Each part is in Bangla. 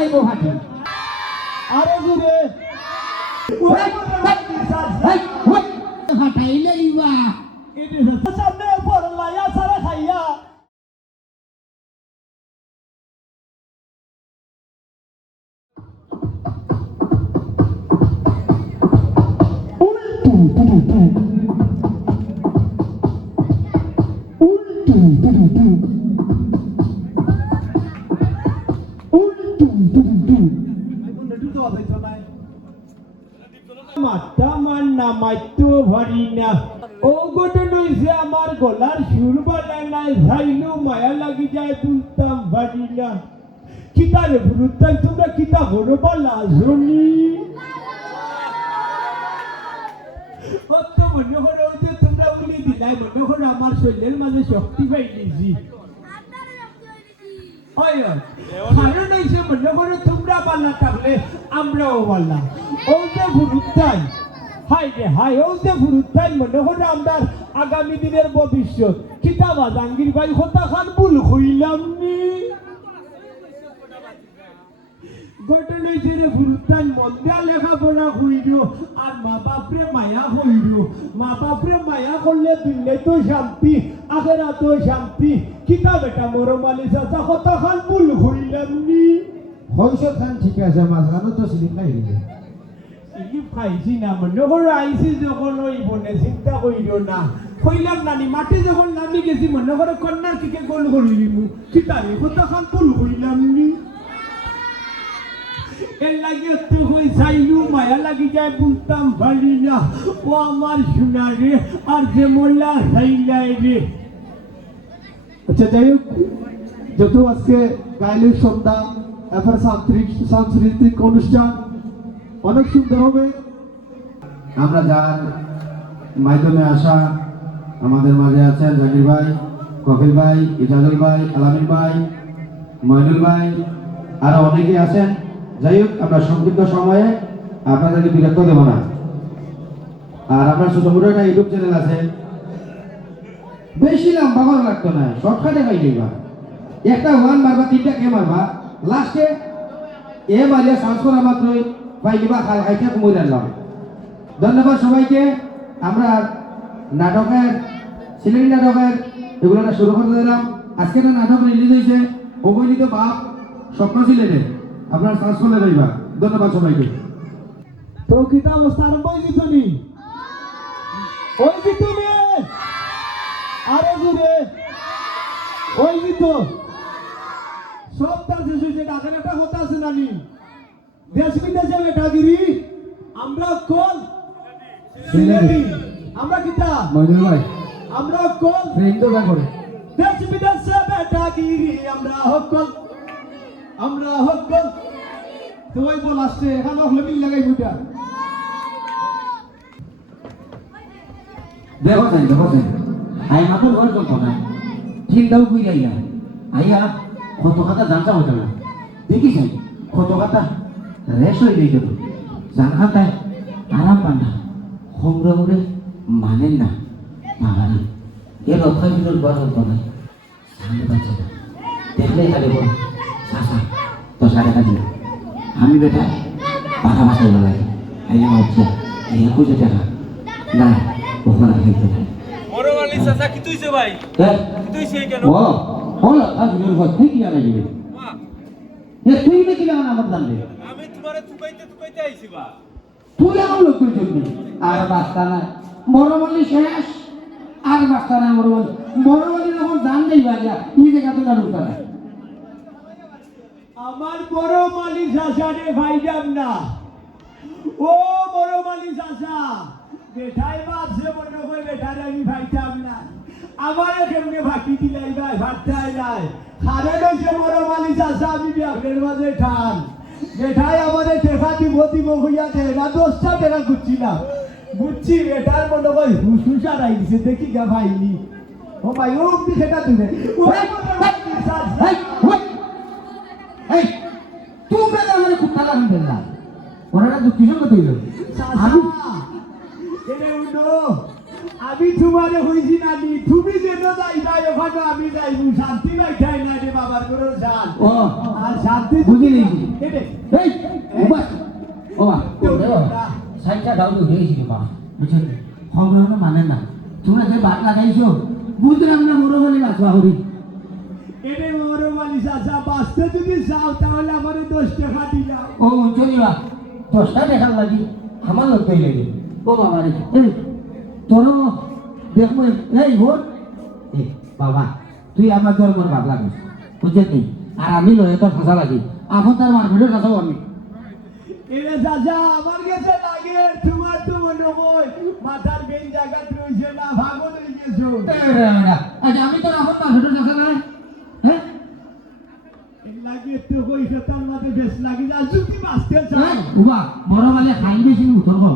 লাইব হাঁটি আরে জুড়ে হাঁটাইলে ইবা সামনে পড়লাইয়া সারা খাইয়া মাথা মান না মাইতো ভরি না ও গোটে নইছে আমার গলার সুর বলে নাই ভাইলু মায়া লাগি যায় তুলতাম ভারি না কিতারে ভুরুতাম তোমরা কিতা বড় বলা জনি অত মনে হলো যে তোমরা উলি দিলাই মনে হলো আমার শরীরের মাঝে শক্তি পাইলিছি কারণ হইছে মনে করো তোমরা বাল্লা থাকলে আমরাও বাল্লা ও যে ভুরুতাই হাই রে হাই ও যে ভুরুতাই মনে করো আমরা আগামী দিনের ভবিষ্যৎ কিতাবা জাহাঙ্গীর ভাই কথা খান ভুল হইলাম নি ঘটনা হইছে রে ভুরুতাই মন্দা লেখাপড়া হইল আর মা বাপরে মায়া হইল মা বাপরে মায়া করলে দুনিয়ায় তো শান্তি আখেরাতে শান্তি কিতাব এটা মরমালি চাচা কথা খান ভুল হইলাম নি হইসব খান ঠিক আছে মাঝখানে তো সিলিপ নাই রে সিলিপ খাইছি না মনে করো আইসি যখন ওই বনে চিন্তা করিল না কইলাম নানি মাঠে যখন নামি গেছি মনে করো কন্যার কিকে গোল করিলিমু কিতাবে কথা খান ভুল হইলাম নি এর লাগে তো হই চাইলু মায়া লাগি যায় বলতাম পারি না ও আমার সোনা রে আর যে মোল্লা চাইলাই রে আচ্ছা যাই হোক যত আজকে গাইলের সন্ধ্যা এরপর সাংস্কৃতিক অনুষ্ঠান অনেক সুন্দর হবে আমরা যার মাধ্যমে আসা আমাদের মাঝে আছেন জাকির ভাই কপিল ভাই ইজাজুল ভাই আলামিন ভাই মইনুল ভাই আরো অনেকে আছেন যাই হোক আমরা সংক্ষিপ্ত সময়ে আপনাদেরকে বিরক্ত দেব না আর আপনার ছোট মোটো একটা ইউটিউব চ্যানেল আছে বেশি লম্বা করা লাগতো না শর্টকাটে পাই যাইবা একটা ওয়ান মারবা তিনটা কে মারবা লাস্টে এ মারিয়া সার্চ করা মাত্রই পাই যাবা খাল খাইতে কমই রাখলাম ধন্যবাদ সবাইকে আমরা নাটকের সিলেটি নাটকের এগুলো শুরু করে দিলাম আজকে একটা নাটক রিলিজ হয়েছে অবৈনিত বাপ স্বপ্ন সিলেটে আপনার সার্চ করলে পাইবা ধন্যবাদ সবাইকে তো কিতা অবস্থা আরম্ভ হয়েছি তুমি ওই যে তুমি আরে জুড়ে ওই যে তো সব তার শেষ হয়েছে ডাকের একটা কথা আছে নানি দেশ বিদেশে বেটাগিরি আমরা কোন সিলেটি আমরা কিতা মইনুল ভাই আমরা কোন ফ্রেন্ড দা করে দেশ বিদেশে বেটাগিরি আমরা হকল তোমায় বল আসছে এখানে হলে মিল লাগাই বুটা দেখো যাই আই মাত্র ঘর চলতো না চিন্তাও কই যাইয়া আইয়া কত কথা জানতে হতো না দেখিস কত কথা রেস হয়ে যাই দেবো জান খাতায় আরাম পান্না হোমরে হোমরে মানেন না বাবারি এর অক্ষয় বিনোর ঘর হতো না সামনে পাচ্ছে না দেখলে খালি বল চাষা তো সাড়ে কাজে আমি বেটা বাধা বাসাই লাগে আইয়া হচ্ছে এই 21 টাকা না ওখানে খাইতে মরমালি চাচা কি তুইছে ভাই কি তুইছে কেন ও হলো আজ বিনোর ঘর থেকে কি আনা যাবে এ তুই নাকি না আমার জানবে আমি তোমারে তুকাইতে আইছি বা তুই আমার লোক কই জন্য আর বাস্তা না মরমালি শেষ আর বাস্তা না মরমালি যখন জান যাই বাজা এই জায়গা তো কারণ করে আমার বড় মালি চাচা রে ভাইজান না ও বড় মালি চাচা বেঠাই বাপসে মনে করে বেঠারে আমি ভাইতাম না আমারে কেমনে ভাকি দিলাই ভাই ভাতটাই নাই খারে রয়েছে বড় মালি চাচা আমি ব্যাগের মাঝে ঠান বেঠাই আমাদের টেকা দিব হইয়া না 10টা টাকা ঘুরছিলাম ঘুরছি বেটার মনে করে হুসুস আর আইছে দেখি গা ভাইনি ও ভাই ও অব্দি সেটা দিবে এই তোমরা আমারে খুব টাকা দিবেন না ওরা দুঃখী সঙ্গে তৈল আমি আমি তোমারে হইছি না তুমি যেন যাইবা ওখানে আমি যাইব শান্তি নাই খাই না রে বাবার করে যান ও আর শান্তি বুঝি নিয়েছি এটে এই বাস ও সাইডটা ডাউন হয়ে গেছি বাবা বুঝছেন খবর মানে না তোমরা যে বাদ লাগাইছো বুঝলাম না মোর বলে বাঁচবা হরি এটে মোর মালি চাচা বাঁচতে যদি চাও তাহলে আমার 10 টাকা দিলাম ও চলিবা 10টা দেখার লাগি আমার লোকটাই লাগে ও বাবা রে এই তোর দেখবো এই ভোট এই বাবা তুই আমার তোর মোর বাপ লাগিস বুঝছেন আর আমি লয়ে তোর ফাঁসা লাগি এখন তার মারপিটের কথা আমি এরে চাচা আমার কাছে লাগে তোমার তো মনে হয় মাথার বেন জায়গা রয়েছে না ভাগন হয়ে গেছো আচ্ছা আমি তোর এখন মারপিটের কথা নাই হ্যাঁ লাগে তো কই খেতার মাঝে বেশ লাগে যা যদি বাঁচতে চাও উবা বড় মালে খাই বেশি উঠর গো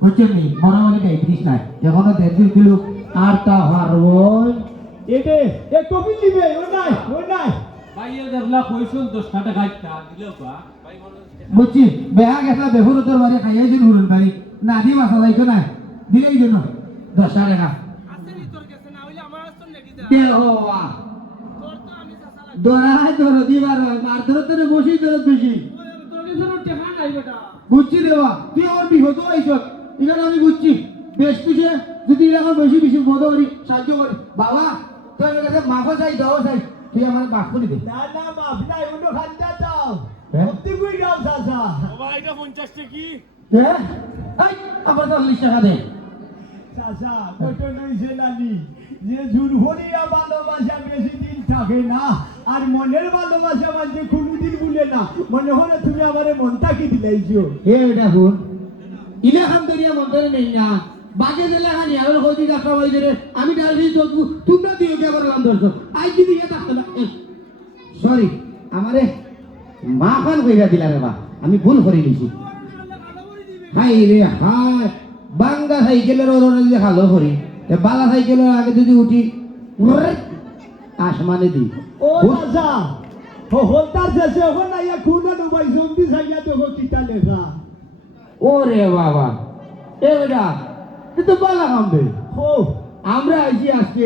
বুঝছেন বড় মালে ডায়াবেটিস নাই এখনো 1.5 কিলো আর তা হারবই এটে এ কবি লিবে ও নাই ভাইয়া দেখলা কইছুন 10 টাকা খাইতা দিলেও বা ভাই বলো বুঝছি বেহা গেছা বেহুর তোর বাড়ি খাইয়াছিল হুরুন বাড়ি না দি মাথা যাইতো না দিলেই জন্য 10 টাকা আসেনি তোর কাছে না হইলে আমার আসতো নেকি দা দে হওয়া তোর তো আমি চাচা লাগি দরাই তোর দিবার মার ধরে তোর বসি তোর বেশি তোর কাছে তো টাকা নাই বেটা বুঝছি দেওয়া তুই আমার বিহত হয়েছ এখানে আমি বুঝছি বেশ পিছিয়ে যদি এরকম বেশি বেশি বোধ করি সাহায্য করি বাবা তোর কাছে মাফা চাই দেওয়া চাই তুই আমার মাফ করে দে না না মাফ নাই অন্য খান্তা চাও হ্যাঁ? সত্যি কই যাও চাচা বাবা এটা 50 টাকা কি হ্যাঁ এই আমার 40 টাকা দে চাচা কত নইছে নানি যে জুর হরিয়া ভালোবাসা বেশি দিন থাকে না আর মনের ভালোবাসা মানে কোনোদিন ভুলে না মনে হয় না তুমি আমারে মনটা কি দিলাইছো এ এটা হুন ইলে খান দরিয়া মন্তরে নেই না বাজে দিলে খানি আর কইদি দেখা হই রে আমি ডালবি তো তোমরা দিও কে করলাম দর্শক আই দিদি এটা থাকতে না সরি আমারে মাফান কইরা দিলা রে বা আমি ভুল করে দিছি হাই রে হাই বাঙ্গা সাইকেলের ওরে যে খালো করি এ বালা সাইকেলের আগে যদি উঠি উড়ে, আসমানে দি ও চাচা হলতার শেষে এখন আইয়া খুনা ডুবাই জলদি সাইয়া দেখো কিটা লেখা ওরে বাবা এ বেটা তুই তো বালা কামবে হো আমরা আইছি আজকে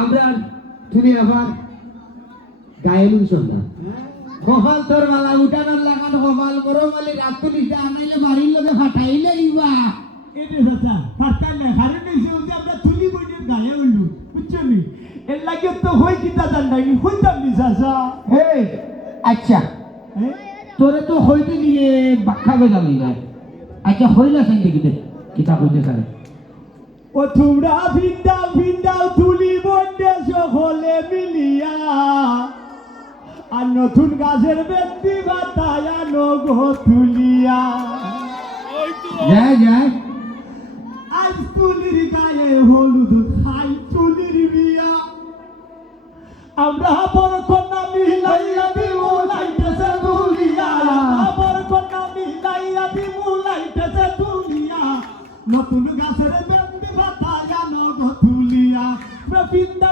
আমরা তুমি আবার গায়েলুন সন্ধ্যা কপাল তোর মালা উঠানোর লাগান কপাল বড় মালি রাত তুলিটা আনাইলে বাড়ির লোকে ফাটাইলে ইবা এতে চাচা ফাটা লেখারে নিছে যে আমরা তুলি বইনের গায়ে হইলু বুঝছো নি এর লাগে তো হই কিটা জানাই হইতাম নি চাচা হে আচ্ছা হ্যাঁ তোরে তো হইতে গিয়ে বাক্কা বেজালি যায় আচ্ছা হইলা সাইন দেখি দে কিতা কইতে সারে ও তোমরা ভিন্দাও তুলি বন্ডে সকলে মিলিয়া আর নতুন গাছের ব্যক্তি বাতায়া নগো তুলিয়া ওই তো যায় যায় আজ তুলির গায়ে হলুদ খাই তুলির বিয়া আমরা বড় কন্যা মিলাইয়া দিমু লাইতেছে তুলিয়া আমরা বড় কন্যা মিলাইয়া দিমু লাইতেছে তুলিয়া নতুন গাছের ব্যক্তি বাতায়া নগো তুলিয়া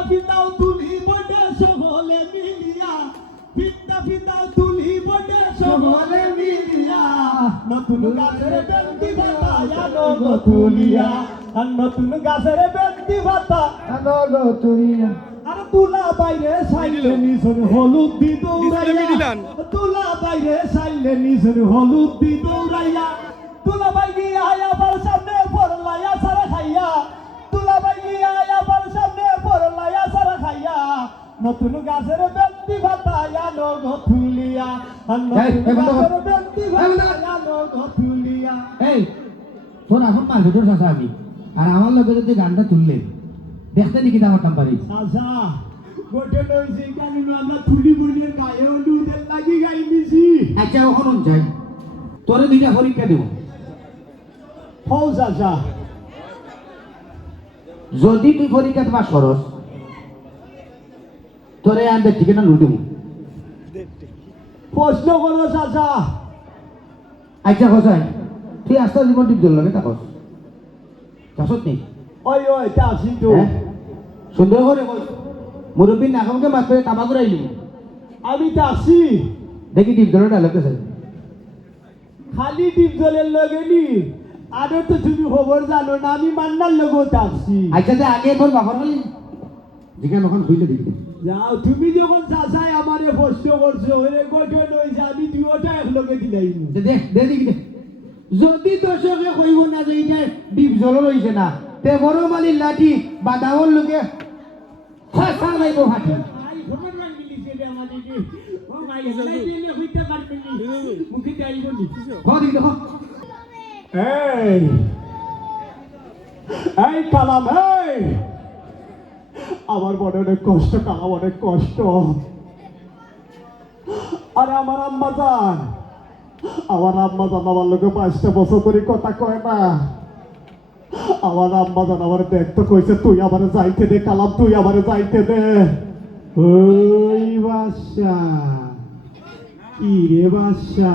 ভিন্দাও তুলি বন্ডে সকলে মিলিয়া ভিন্দাও তুলি বন্ডে সকলে মিলিয়া নতুন গাছের ব্যক্তি বাতায়া নগো তুলিয়া আর নতুন গাছের ব্যক্তি বাতা নগো তুলিয়া আর তুলা বাইরে সাইলে নিজের হলুদ দি দৌড়াইয়া তুলা বাইরে সাইলে নিজের হলুদ দি দৌড়াইয়া তুলা বাই গিয়া আবার সামনে পড়লাইয়া সারা খাইয়া তুলা বাই গিয়া আবার সামনে পড়লাইয়া সারা খাইয়া নতুন গাছের ব্যক্তি বাতায়া নগো তুলিয়া আর নতুন গাছের ব্যক্তি বাতায়া নগো তুলিয়া এই তোর এখন মাল ভিতর চাষা আমি আর আমার লোকে যদি গানটা তুললে দেখতে দেখি তা করতাম পারি আচ্ছা গোটে লইছি কারণ আমরা তুলি বইনের গায়ে হলুদের লাগি গাই দিছি আচ্ছা ওখানে যাই তোরে দুইটা পরীক্ষা দেব হও চাচা যদি তুই পরীক্ষা পাস করস তোরে আমি ব্যক্তিকে না লুটিব প্রশ্ন করো চাচা আচ্ছা কসাই তুই আস্তে জীবন টিপ দিল লাগে তাকস চাষত নেই ওই চাষি তো হ্যাঁ সুন্দর করে কই মুরব্বী নাকামকে মাছ করে তামা করে আইলি আমি চাষি দেখি টিপ দিল ডায়লগটা চাই খালি ডিপ জলের লগে নি আরো তো তুমি খবর জানো না আমি মান্নার লগো চাষি আচ্ছা যে আগে তোর বাবার বলি যেখানে ওখানে খুইলে দেখি যাও তুমি যখন চাচাই আমারে প্রশ্ন করছো ওরে গঠন হয়েছে আমি দুইটা একলগে দিলাই দে দে দে দেখি দে যদি দর্শকে কইব না যে এটা ডিপ জল রইছে না তে বড় মালির লাঠি বাদাওর লোকে ফাঁসা লাইব হাঁটি ভাই খবর রাখি লিখে দে আমাদের ও ভাই এলাই দিলে হইতে পারবে নি মুখে যাইব নি হ্যাঁ দেখি দেখো এই এই কালাম এই আমার বড় অনেক কষ্ট কালাম অনেক কষ্ট আর আমার আম্মা জান আমার লোকে 5টা বছর ধরে কথা কয় না আমার আম্মা জান আমার দেখতে কইছে তুই আমার যাইতে দে কালাম তুই আমার যাইতে দে ওই বাদশা কি রে বাদশা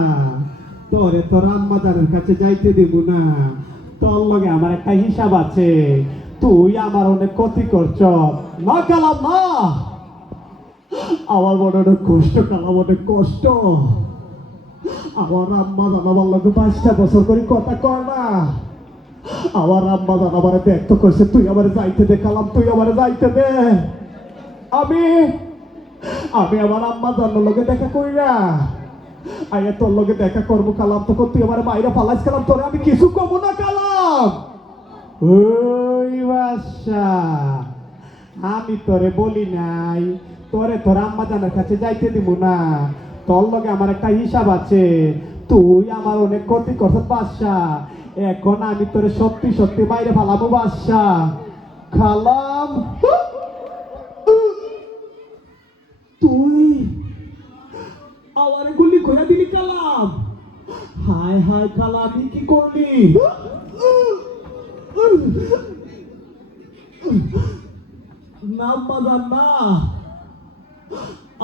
তোরে তোর আম্মা জানের কাছে যাইতে দেব না তোর লগে আমার একটা হিসাব আছে তুই আমার অনেক ক্ষতি করছ না কালাম না আমার মনে অনেক কষ্ট কালাম অনেক কষ্ট আমার আম্মা জানাবার লগে 5টা বছর করে কথা কয় না আমার আম্মা জানাবার ব্যক্ত করছে তুই আমার যাইতে দে কালাম তুই আমার যাইতে দে আমি আমার আম্মা জানার লগে দেখা করি না আয়া তোর লগে দেখা করবো কালাম তখন তুই আমার বাইরে পালাইস কালাম তোরে আমি কিছু কমো না কালাম ওই বাদশা আমি তোরে বলি নাই তোরে তোর আম্মা জানের কাছে যাইতে দিব না তোর লগে আমার একটা হিসাব আছে তুই আমার অনেক ক্ষতি করছ বাদশা এখন আমি তোরে সত্যি সত্যি বাইরে ফালাবো বাদশা খালাম তুই আমার গুলি করে দিলি কালাম হায় হায় কালাম আমি কি করলি নাম বাজান না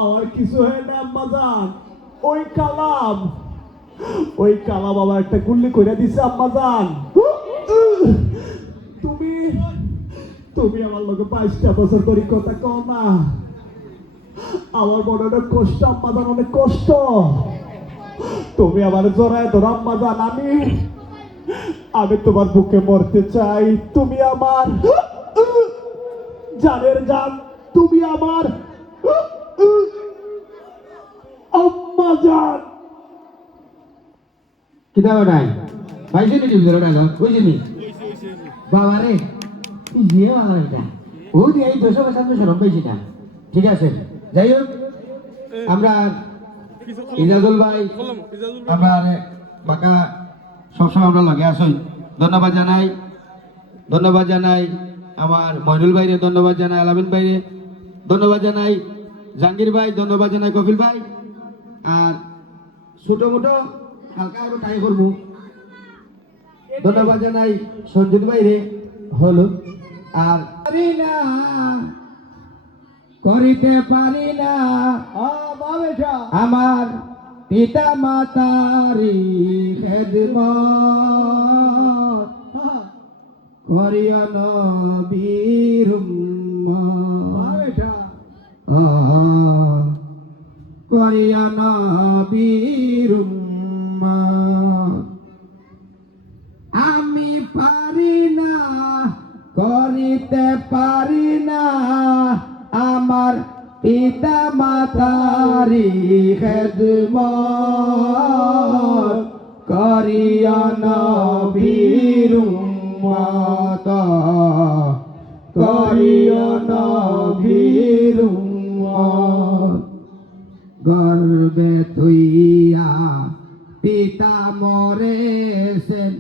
আমার কিছু হয় না আম্মাজান ওই কালাম আমার একটা গুল্লি করে দিছে আম্মাজান তুমি আমার লোকে 5টা বছর ধরে কথা কও না আমার বড় অনেক কষ্ট আম্মাজান অনেক কষ্ট তুমি আমার জড়ায় ধরো আম্মাজান আমি তোমার বুকে মরতে চাই তুমি আমার জানের জান তুমি আমার আম্মা জান কিতা নাই পাইছে নি ডিপ জল ডায়লগ বুঝলি নি বাবা রে কি যে বাবা এটা ও দিয়ে এই 200 বছর তো শরম পেয়েছি না ঠিক আছে যাই হোক আমরা ইজাজুল ভাই আমরা বাঁকা সবসময় আমরা লাগে আসই ধন্যবাদ জানাই আমার মইনুল ভাইরে ধন্যবাদ জানাই আলামিন ভাইরে ধন্যবাদ জানাই জাহাঙ্গীর ভাই ধন্যবাদ জানাই কপিল ভাই আর ছোট মোটো হালকা আরো ট্রাই করবো ধন্যবাদ জানাই সঞ্জিত ভাইরে হলো আর পারি না করিতে পারি না আমার পিতা মাতারি খেদমত করিয়া নবীর করিয়া নবীর আমি পারি না করিতে পারি না আমার পিতা মাতারি খেদমত করিয়া নবীর উম্মত করিয়া নবীর উম্মত গর্বে তুইয়া পিতা মরেছেন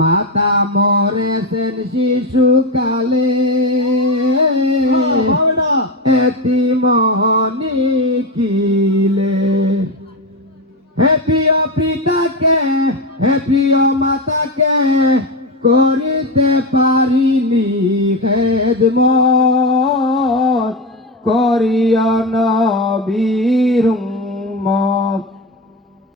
মাতা মরেছেন শিশুকালে এতিমনি কিলে হে প্রিয় পিতাকে হে প্রিয় মাতাকে করিতে পারিনি খেদমত করিয়া নবীর